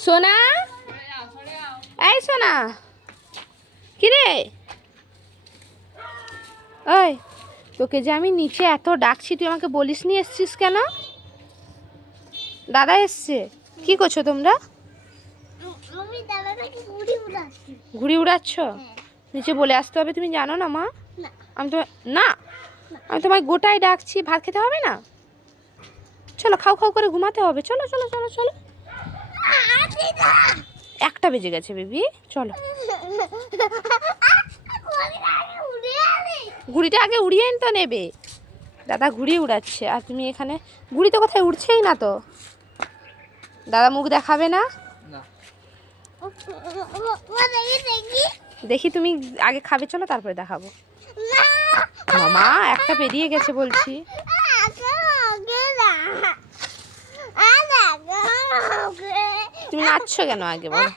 সোনা, এই সোনা, কিরে? ওই, তোকে যে আমি নিচে এত ডাকছি, তুই আমাকে বলিস নি এসছিস কেন? দাদা এসছে। কি করছো তোমরা? ঘুড়ি উড়াচ্ছ? নিচে বলে আসতে হবে, তুমি জানো না মা? আমি তো না, আমি তোমায় গোটাই ডাকছি, ভাত খেতে হবে না? চলো, খাও খাও করে ঘুমাতে হবে। চলো চলো চলো চলো। 1টা বেজে গেছে বেবি, চলো। ঘুড়িটা আগে উড়িয়ে তো নেবে। দাদা ঘুড়ি উড়াচ্ছে আর তুমি এখানে। ঘুড়ি তো কোথায় উড়ছেই না তো। দাদা মুখ দেখাবে না? দেখি তুমি আগে খাবে, চলো তারপরে দেখাবো। মামা 1টা পেরিয়ে গেছে বলছি। তুমি নাচছো কেন আগে বলো?